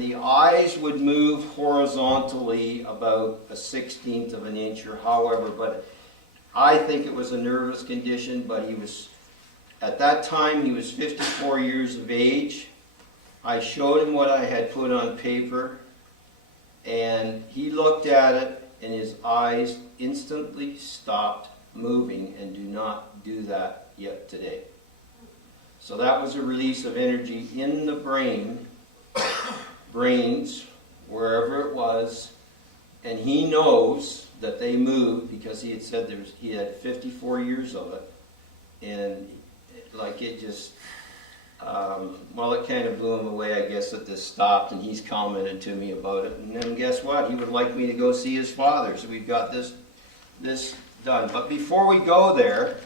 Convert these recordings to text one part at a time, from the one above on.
and the eyes would move horizontally about a 1/16 of an inch or however, but I think it was a nervous condition, but he was, at that time, he was 54 years of age. I showed him what I had put on paper, and he looked at it, and his eyes instantly stopped moving and do not do that yet today. So that was a release of energy in the brains, wherever it was, and he knows that they moved because he had said he had 54 years of it, and like it just, well, it kind of blew him away, I guess, that this stopped, and he's commented to me about it. And then guess what? He would like me to go see his father, so we've got this done. But before we go there,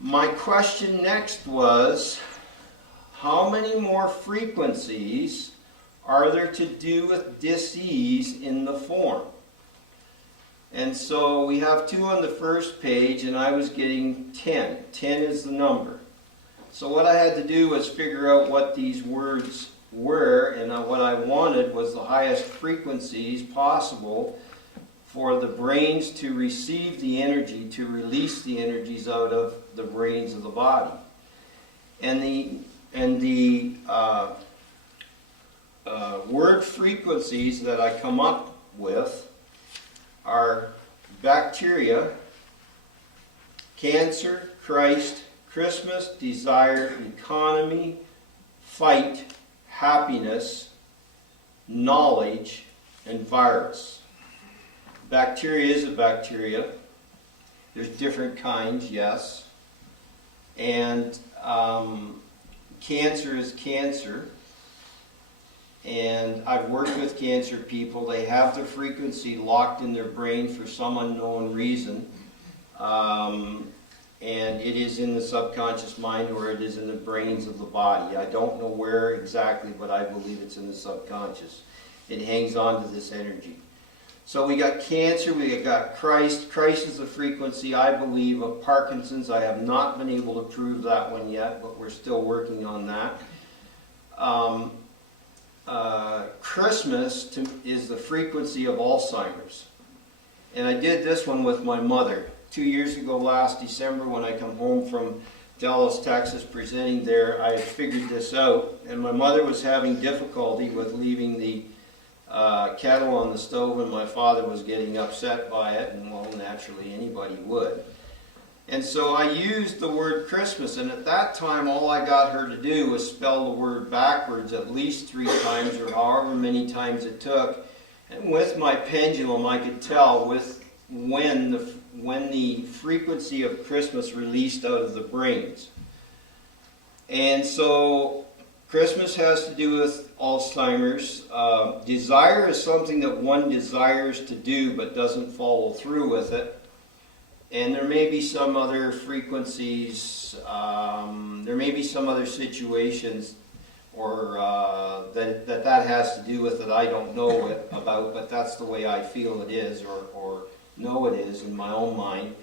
my question next was, how many more frequencies are there to do with dis-ease in the form? And so we have 2 on the first page, and I was getting 10. 10 is the number. So what I had to do was figure out what these words were, and what I wanted was the highest frequencies possible for the brains to receive the energy, to release the energies out of the brains of the body. And the word frequencies that I come up with are bacteria, cancer, Christ, Christmas, desire, economy, fight, happiness, knowledge, and virus. Bacteria is a bacteria. There's different kinds, yes. And cancer is cancer. And I've worked with cancer people. They have the frequency locked in their brain for some unknown reason. And it is in the subconscious mind, or it is in the brains of the body. I don't know where exactly, but I believe it's in the subconscious. It hangs on to this energy. So we got cancer, we got Christ. Christ is the frequency, I believe, of Parkinson's. I have not been able to prove that one yet, but we're still working on that. Christmas is the frequency of Alzheimer's. And I did this one with my mother. 2 years ago, last December, when I come home from Dallas, Texas, presenting there, I had figured this out. And my mother was having difficulty with leaving the kettle on the stove, and my father was getting upset by it, and well, naturally anybody would. And so I used the word Christmas, and at that time all I got her to do was spell the word backwards at least 3 times, or however many times it took. And with my pendulum I could tell when the frequency of Christmas released out of the brains. And so Christmas has to do with Alzheimer's. Desire is something that one desires to do but doesn't follow through with it. And there may be some other frequencies, there may be some other situations or that has to do with it I don't know about, but that's the way I feel it is, or know it is in my own mind.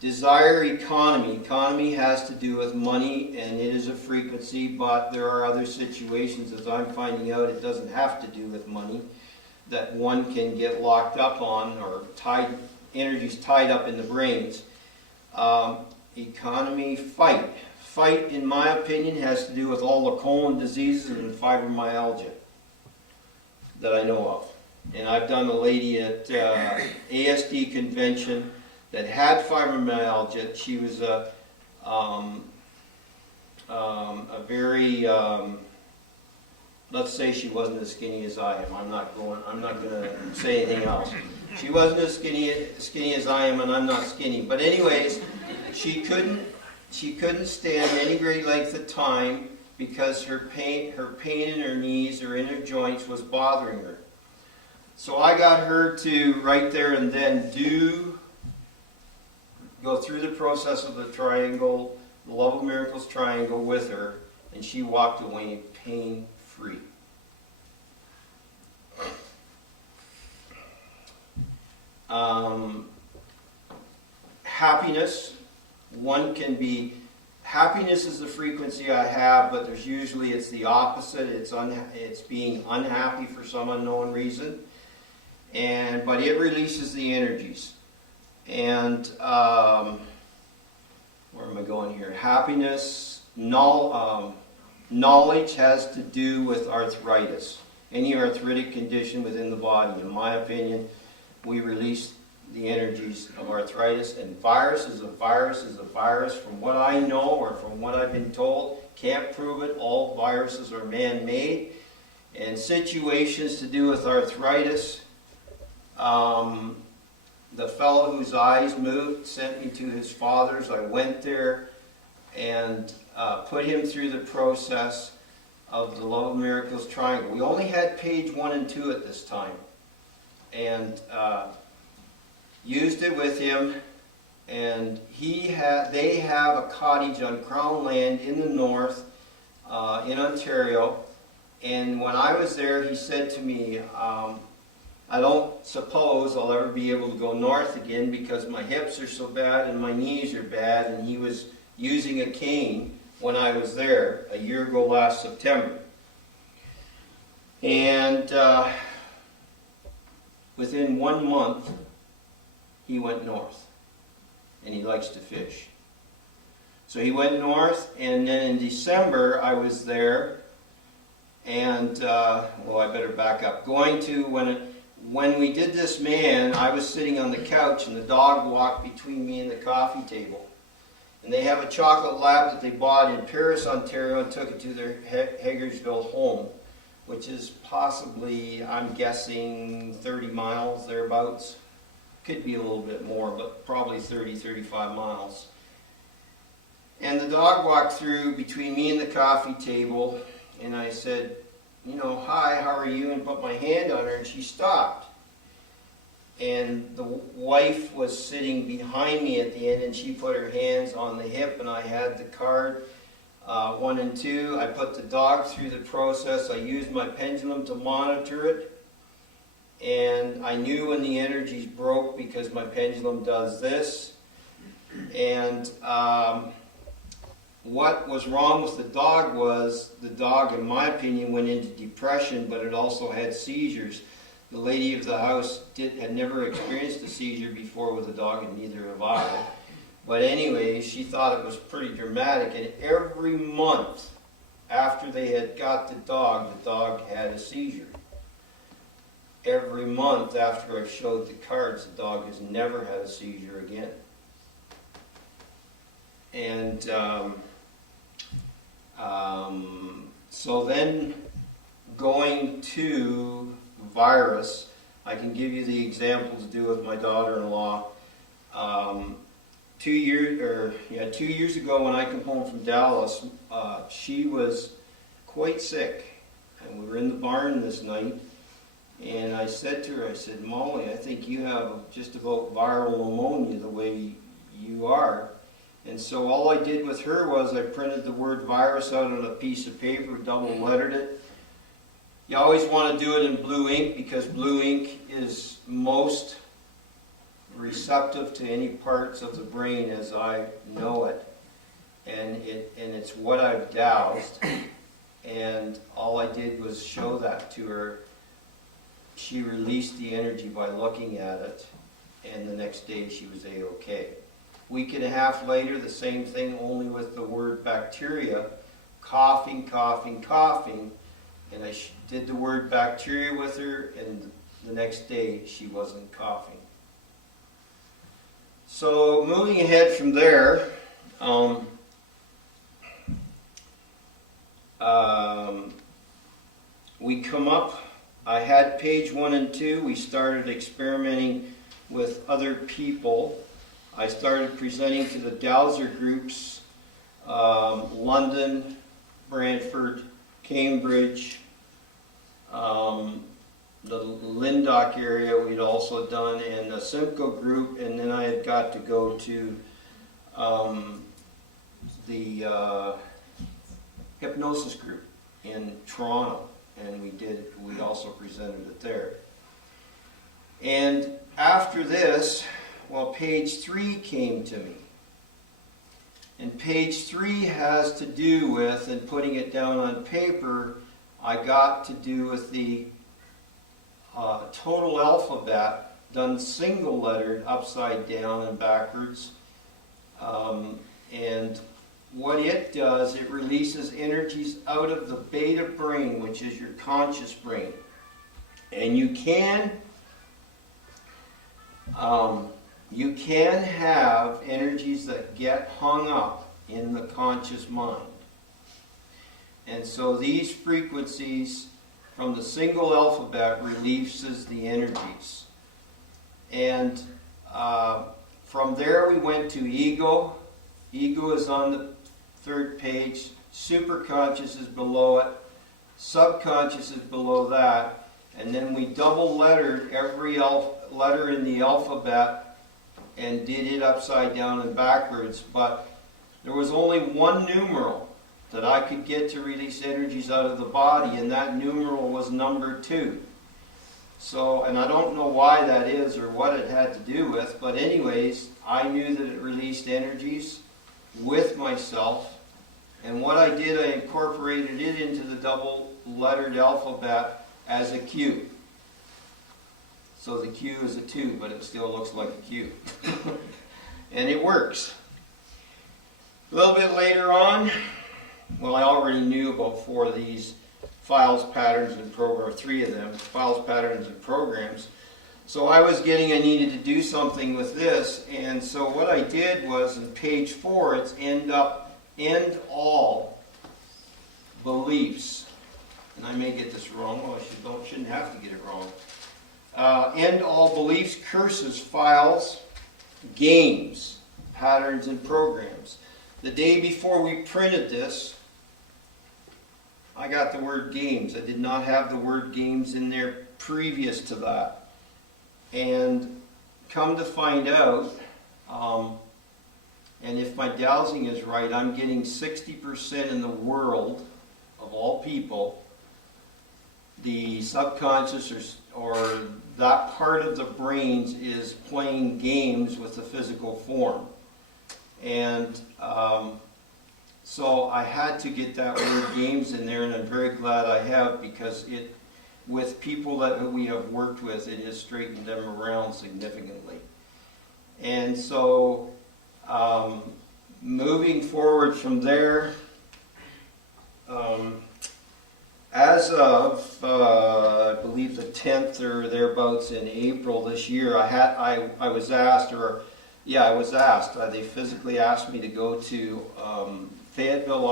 Desire, economy. Economy has to do with money, and it is a frequency, but there are other situations, as I'm finding out, it doesn't have to do with money, that one can get locked up on, or energies tied up in the brains. Economy, fight. Fight, in my opinion, has to do with all the colon diseases and fibromyalgia that I know of. And I've done a lady at ASD convention that had fibromyalgia. She was a very, let's say she wasn't as skinny as I am. I'm not going to say anything else. She wasn't as skinny as I am, and I'm not skinny. But anyways, she couldn't stand any great length of time because her pain in her knees or in her joints was bothering her. So I got her to right there and then go through the process of the triangle, the Love of Miracles triangle with her, and she walked away pain-free. Happiness. One can be happiness is the frequency I have, but there's usually it's the opposite. It's being unhappy for some unknown reason, but it releases the energies. And where am I going here? Happiness, knowledge has to do with arthritis. Any arthritic condition within the body, in my opinion, we release the energies of arthritis. And virus is a virus is a virus. From what I know or from what I've been told, can't prove it, all viruses are man-made. And situations to do with arthritis, the fellow whose eyes moved sent me to his father's. I went there and put him through the process of the Love of Miracles Triangle. We only had page 1 and 2 at this time, and used it with him. And they have a cottage on Crown Land in the north, in Ontario. And when I was there, he said to me, I don't suppose I'll ever be able to go north again because my hips are so bad and my knees are bad. And he was using a cane when I was there a year ago last September. And within 1 month, he went north. And he likes to fish. So he went north, and then in December I was there, and, well, I better back up. When we did this man, I was sitting on the couch, and the dog walked between me and the coffee table. And they have a chocolate lab that they bought in Paris, Ontario, and took it to their Hagersville home, which is possibly, I'm guessing, 30 miles, thereabouts. Could be a little bit more, but probably 30, 35 miles. And the dog walked through between me and the coffee table, and I said, hi, how are you? And put my hand on her, and she stopped. And the wife was sitting behind me at the end, and she put her hands on the hip, and I had the card 1 and 2. I put the dog through the process. I used my pendulum to monitor it. And I knew when the energies broke because my pendulum does this. And what was wrong with the dog was the dog, in my opinion, went into depression, but it also had seizures. The lady of the house had never experienced a seizure before with a dog, and neither have I. But anyway, she thought it was pretty dramatic. And every month after they had got the dog had a seizure. Every month after I showed the cards, the dog has never had a seizure again. And so then going to virus, I can give you the example to do with my daughter-in-law. 2 years ago when I come home from Dallas, she was quite sick. And we were in the barn this night. And I said to her, I said, Molly, I think you have just about viral pneumonia the way you are. And so all I did with her was I printed the word virus out on a piece of paper, double lettered it. You always want to do it in blue ink because blue ink is most receptive to any parts of the brain as I know it. And it's what I've doused. And all I did was show that to her. She released the energy by looking at it, and the next day she was A-OK. Week and a half later, the same thing, only with the word bacteria, coughing, coughing, coughing, and I did the word bacteria with her, and the next day she wasn't coughing. So moving ahead from there, we come up. I had page 1 and 2. We started experimenting with other people. I started presenting to the Dowser groups, London, Brantford, Cambridge, the Lyndoch area we'd also done, and the Simcoe group, and then I had got to go to the hypnosis group in Toronto. And we also presented it there. And after this, well, page 3 came to me. And page 3 has to do with, and putting it down on paper, I got to do with the total alphabet done single lettered upside down and backwards. And what it does, it releases energies out of the beta brain, which is your conscious brain. And you can have energies that get hung up in the conscious mind. And so these frequencies from the single alphabet releases the energies. And from there we went to ego. Ego is on the 3rd page. Superconscious is below it. Subconscious is below that. And then we double lettered every letter in the alphabet and did it upside down and backwards. But there was only one numeral that I could get to release energies out of the body, and that numeral was number 2. So, and I don't know why that is or what it had to do with, but anyways, I knew that it released energies with myself, and what I did, I incorporated it into the double-lettered alphabet as a Q. So the Q is a 2, but it still looks like a Q. And it works. A little bit later on, well, I already knew about 4 of these files, patterns, and programs, 3 of them, files, patterns, and programs. So I was getting I needed to do something with this, and so what I did was, in page 4, it's end all beliefs. And I may get this wrong, well, I shouldn't have to get it wrong. End all beliefs, curses, files, games, patterns, and programs. The day before we printed this, I got the word games. I did not have the word games in there previous to that. And come to find out, and if my dowsing is right, I'm getting 60% in the world, of all people, the subconscious or that part of the brains is playing games with the physical form. And so I had to get that word games in there, and I'm very glad I have, because it, with people that we have worked with, it has straightened them around significantly. And so moving forward from there, as of I believe the 10th or thereabouts in April this year, I was asked, they physically asked me to go to Fayetteville,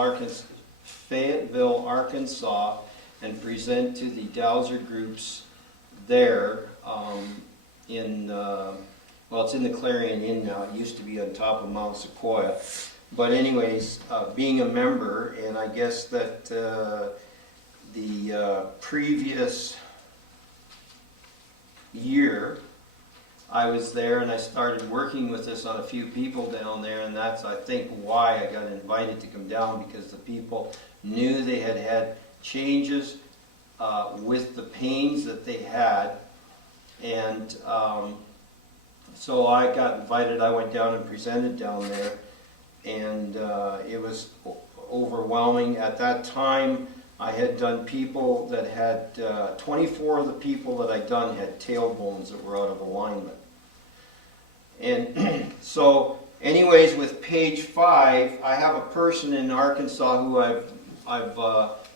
Arkansas, and present to the Dowser groups there it's in the Clarion Inn now. It used to be on top of Mount Sequoia. But anyways, being a member, and I guess that the previous year, I was there and I started working with this on a few people down there, and that's, I think, why I got invited to come down, because the people knew they had had changes with the pains that they had, and so I got invited. I went down and presented down there, and it was overwhelming. At that time, I had done people that had, 24 of the people that I'd done had tailbones that were out of alignment. And so, anyways, with page 5, I have a person in Arkansas who I've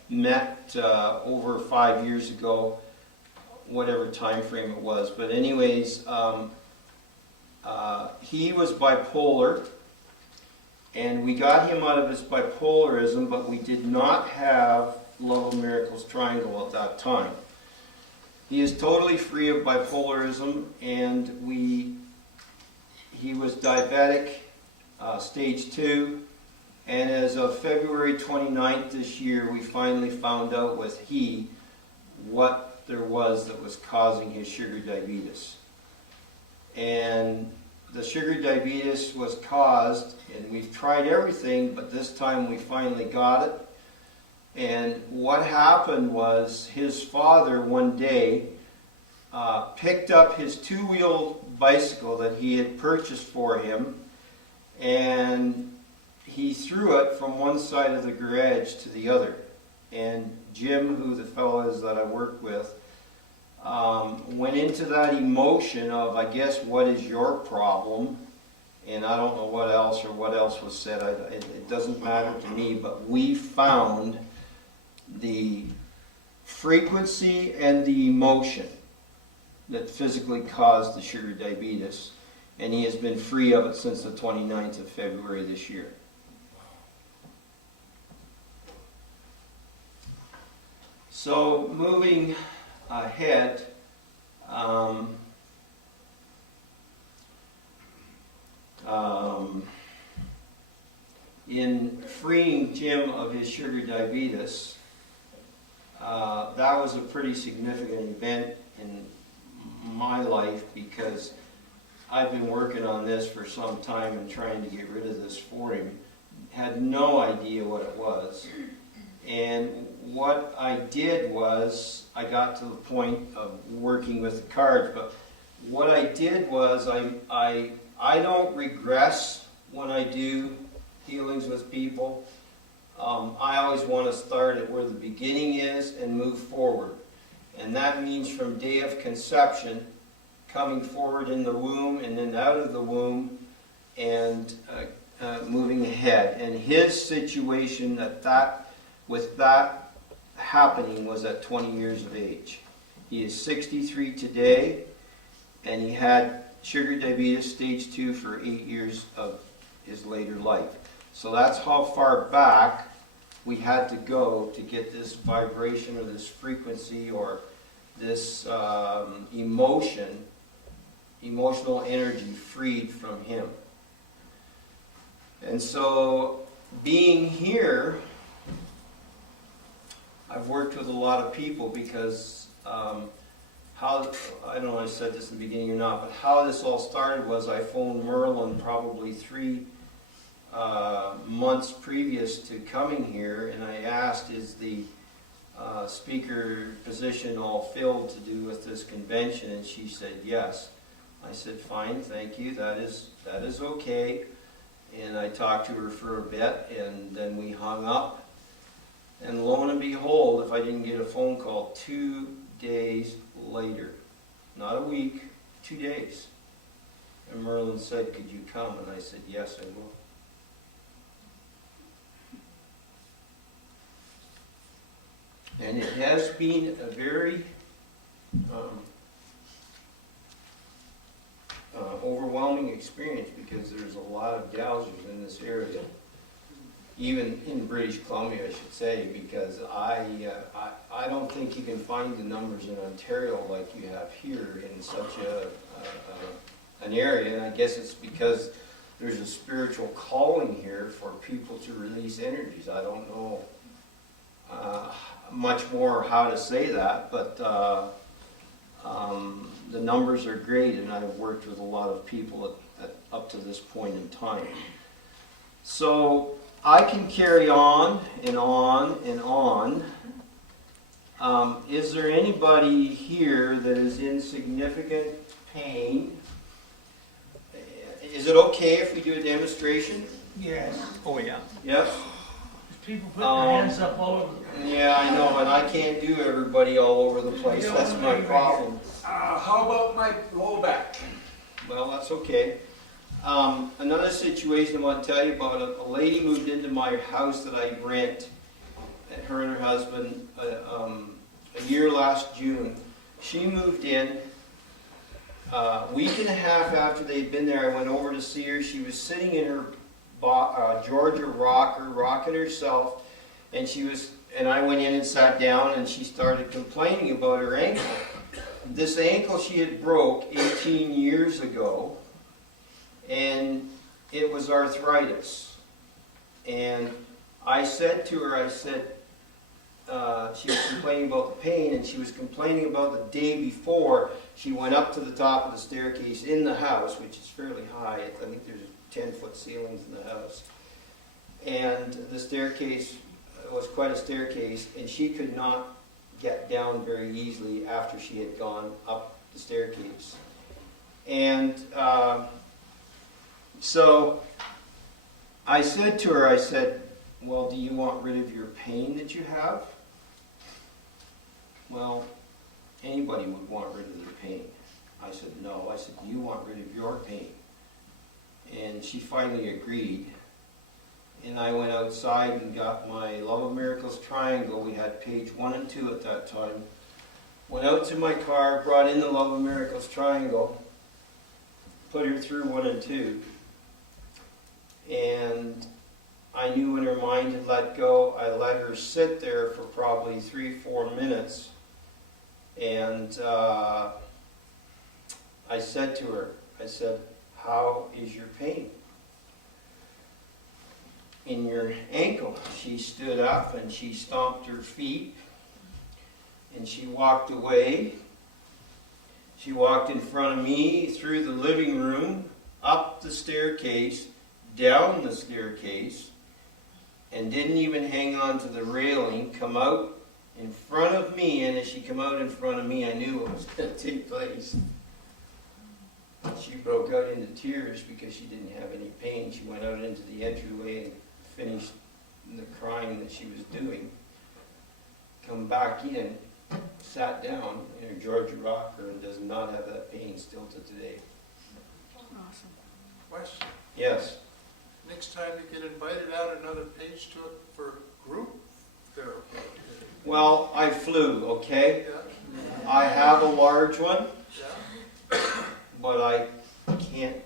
met over 5 years ago, whatever time frame it was. But anyways, he was bipolar, and we got him out of his bipolarism, but we did not have Love of Miracles Triangle at that time. He is totally free of bipolarism, and he was diabetic, stage 2, and as of February 29th this year, we finally found out with what there was that was causing his sugar diabetes. And the sugar diabetes was caused, and we've tried everything, but this time we finally got it. And what happened was, his father one day picked up his 2-wheel bicycle that he had purchased for him, and he threw it from one side of the garage to the other. And Jim, who the fellow is that I work with, went into that emotion of, I guess, what is your problem? And I don't know what else was said. It doesn't matter to me, but we found the frequency and the emotion that physically caused the sugar diabetes. And he has been free of it since the 29th of February this year. So moving ahead, in freeing Jim of his sugar diabetes, that was a pretty significant event in my life because I've been working on this for some time and trying to get rid of this for him. Had no idea what it was. And what I did was, I got to the point of working with the cards, but what I did was I don't regress when I do healings with people. I always want to start at where the beginning is and move forward. And that means from day of conception, coming forward in the womb and then out of the womb and moving ahead. And his situation with that happening was at 20 years of age. He is 63 today, and he had sugar diabetes stage 2 for 8 years of his later life. So that's how far back we had to go to get this vibration or this frequency or this emotional energy freed from him. And so being here, I've worked with a lot of people because I don't know if I said this in the beginning or not, but how this all started was I phoned Merlin probably 3 months previous to coming here, and I asked, is the speaker position all filled to do with this convention? And she said yes. I said, fine, thank you, that is okay. And I talked to her for a bit, and then we hung up. And lo and behold, if I didn't get a phone call 2 days later, not a week, 2 days. And Merlin said, could you come? And I said, yes, I will. And it has been a very overwhelming experience because there's a lot of gougers in this area. Even in British Columbia, I should say, because I don't think you can find the numbers in Ontario like you have here in such an area. And I guess it's because there's a spiritual calling here for people to release energies. I don't know much more how to say that, but the numbers are great, and I've worked with a lot of people up to this point in time. So I can carry on and on and on. Is there anybody here that is in significant pain? Is it okay if we do a demonstration? Yes. Oh yeah. Yes? People put their hands up all over. Yeah, I know, and I can't do everybody all over the place. That's my problem. How about my low back? Well, that's okay. Another situation I want to tell you about, a lady moved into my house that I rent, and her and her husband, a year last June. She moved in. A week and a half after they'd been there, I went over to see her. She was sitting in her Georgia rocker, rocking herself, and I went in and sat down, and she started complaining about her ankle. This ankle she had broke 18 years ago, and it was arthritis. And I said to her, she was complaining about the pain, and she was complaining about the day before she went up to the top of the staircase in the house, which is fairly high. I think there's 10-foot ceilings in the house. And the staircase was quite a staircase, and she could not get down very easily after she had gone up the staircase. And so I said to her, I said, well, do you want rid of your pain that you have? Well, anybody would want rid of their pain. I said, no. I said, do you want rid of your pain? And she finally agreed. And I went outside and got my Love of Miracles triangle. We had page 1 and 2 at that time. Went out to my car, brought in the Love of Miracles triangle, put her through 1 and 2. And I knew when her mind had let go, I let her sit there for probably 3-4 minutes. And I said to her, I said, how is your pain? In your ankle. She stood up and she stomped her feet and she walked away. She walked in front of me through the living room, up the staircase, down the staircase, and didn't even hang on to the railing, come out in front of me, and as she came out in front of me, I knew what was going to take place. She broke out into tears because she didn't have any pain. She went out into the entryway and finished the crying that she was doing. Come back in, sat down in her Georgia rocker, and does not have that pain still to today. Awesome. Question. Yes. Next time you get invited out another page to it for group therapy. Well, I flew, okay? Yeah, I have a large one, yeah. but I can't,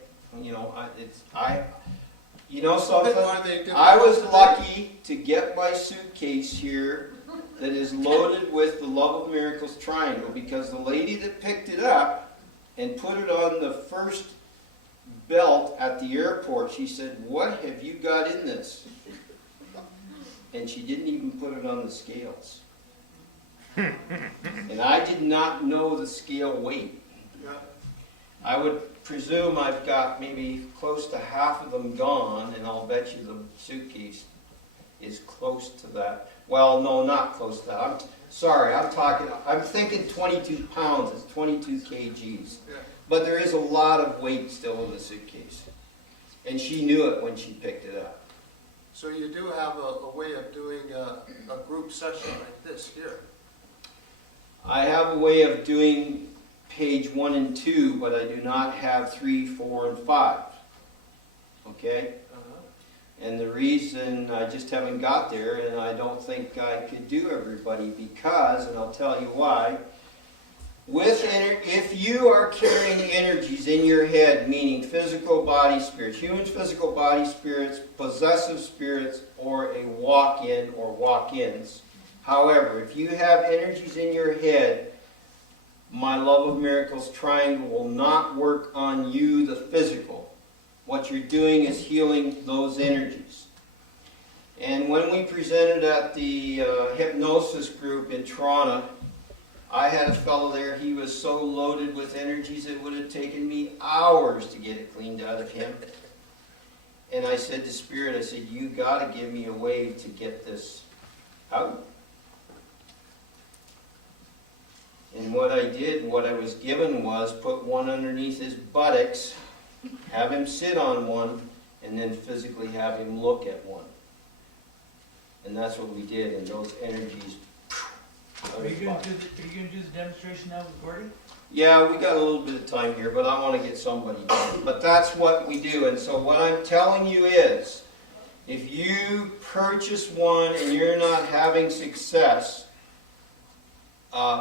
something? Are they different I was today? lucky to get my suitcase here that is loaded with the Love of Miracles triangle, because the lady that picked it up and put it on the first belt at the airport, she said, what have you got in this? And she didn't even put it on the scales. And I did not know the scale weight. Yeah. I would presume I've got maybe close to half of them gone, and I'll bet you the suitcase is close to that. Well, no, not close to that. I'm thinking 22 pounds. It's 22 kgs. Yeah. But there is a lot of weight still in the suitcase. And she knew it when she picked it up. So you do have a way of doing a group session like this here. I have a way of doing page 1 and 2, but I do not have 3, 4, and 5. Okay? And the reason I just haven't got there, and I don't think I could do everybody, because, and I'll tell you why, if you are carrying energies in your head, meaning physical body spirits, human physical body spirits, possessive spirits, or a walk-in or walk-ins, however, if you have energies in your head, my Love of Miracles triangle will not work on you, the physical. What you're doing is healing those energies. And when we presented at the hypnosis group in Toronto, I had a fellow there, he was so loaded with energies it would have taken me hours to get it cleaned out of him. And I said to Spirit, I said, you got to give me a way to get this out. And what I did, what I was given was put one underneath his buttocks, have him sit on one, and then physically have him look at one. And that's what we did, and those energies... Are you going to do the demonstration now with Gordy? Yeah, we got a little bit of time here, but I want to get somebody done. But that's what we do, and so what I'm telling you is, if you purchase one and you're not having success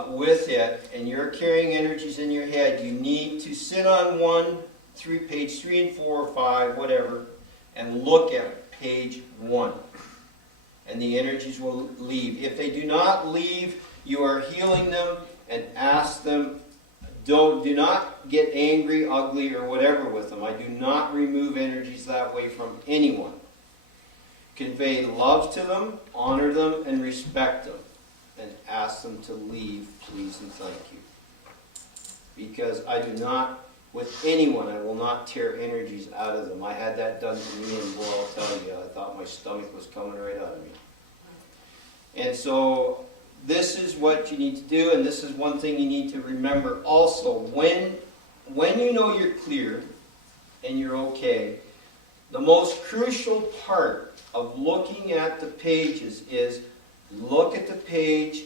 with it, and you're carrying energies in your head, you need to sit on one, page 3 and 4 or 5, whatever, and look at page 1. And the energies will leave. If they do not leave, you are healing them, and ask them, do not get angry, ugly, or whatever with them. I do not remove energies that way from anyone. Convey love to them, honor them, and respect them. And ask them to leave, please and thank you. Because I do not, with anyone, I will not tear energies out of them. I had that done to me, and boy, I'll tell you, I thought my stomach was coming right out of me. And so, this is what you need to do, and this is one thing you need to remember also. When you know you're clear, and you're okay, The most crucial part of looking at the pages is look at the page,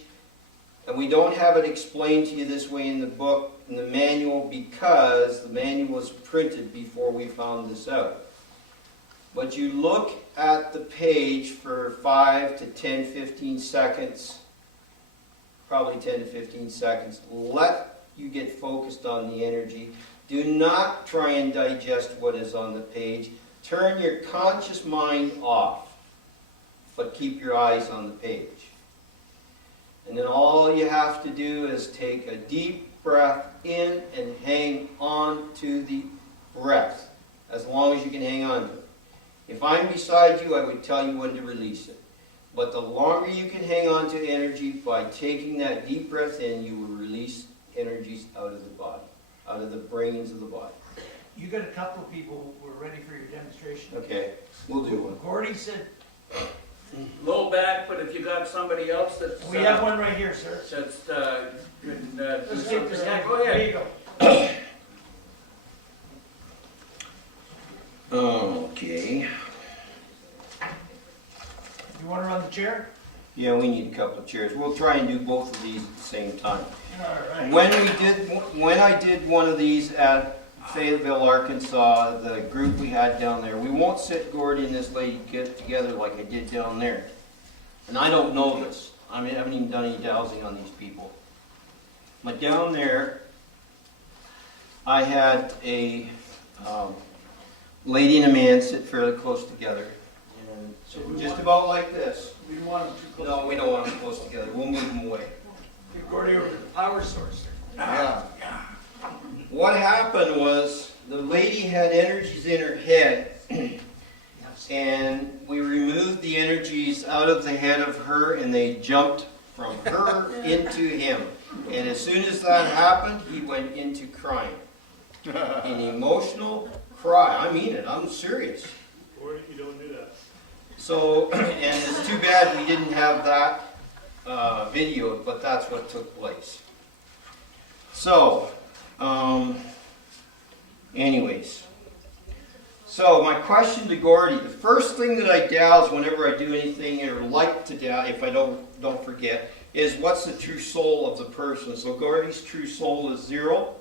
and we don't have it explained to you this way in the book, in the manual, because the manual was printed before we found this out. But you look at the page for 5 to 10, 15 seconds, probably 10 to 15 seconds. Let you get focused on the energy. Do not try and digest what is on the page. Turn your conscious mind off, but keep your eyes on the page. And then all you have to do is take a deep breath in and hang on to the breath, as long as you can hang on to it. If I'm beside you, I would tell you when to release it. But the longer you can hang on to energy, by taking that deep breath in, you will release energies out of the body, out of the brains of the body. You got a couple of people who are ready for your demonstration. Okay, we'll do one. Gordy said, Low back, but if you got somebody else that's... we have one right here, sir. That's, can, Let's take this guy. Go There ahead. you go. Okay. You want to run the chair? Yeah, we need a couple of chairs. We'll try and do both of these at the same time. All right. When I did one of these at Fayetteville, Arkansas, the group we had down there, we won't sit Gordy and this lady get together like I did down there. And I don't know this. I mean, I haven't even done any dowsing on these people. But down there, I had a lady and a man sit fairly close together. And so just about like this. We don't want him too close. No, we don't want them close together. We'll move them away. Get Gordy over to the power source. Yeah. What happened was the lady had energies in her head, and we removed the energies out of the head of her, and they jumped from her into him. And as soon as that happened, he went into crying. An emotional cry. I mean it. I'm serious. Or you don't do that. So, and it's too bad we didn't have that video, but that's what took place. So, anyways. So my question to Gordy, the first thing that I douse whenever I do anything, or like to douse, if I don't forget, is what's the true soul of the person. So Gordy's true soul is 0.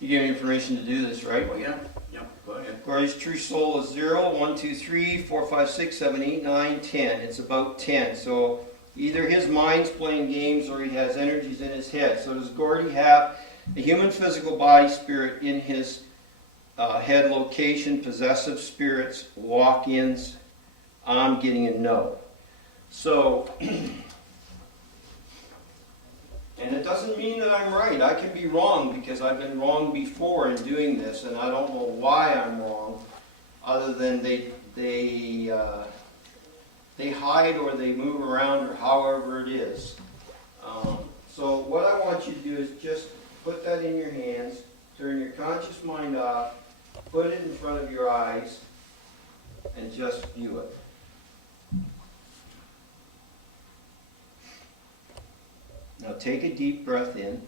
You give me information to do this, right? Oh, yeah. Yeah, go ahead. Gordy's true soul is 0, 1, 2, 3, 4, 5, 6, 7, 8, 9, 10. It's about 10. So either his mind's playing games or he has energies in his head. So does Gordy have a human physical body spirit in his head location, possessive spirits, walk-ins? I'm getting a no. So, and it doesn't mean that I'm right. I can be wrong because I've been wrong before in doing this, and I don't know why I'm wrong, other than they hide or they move around or however it is. So what I want you to do is just put that in your hands, turn your conscious mind off, put it in front of your eyes, and just view it. Now take a deep breath in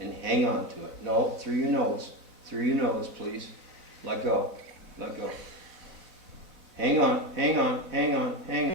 and hang on to it. No, through your nose. Through your nose, please. Let go. Let go. Hang on, hang on, hang on, hang on.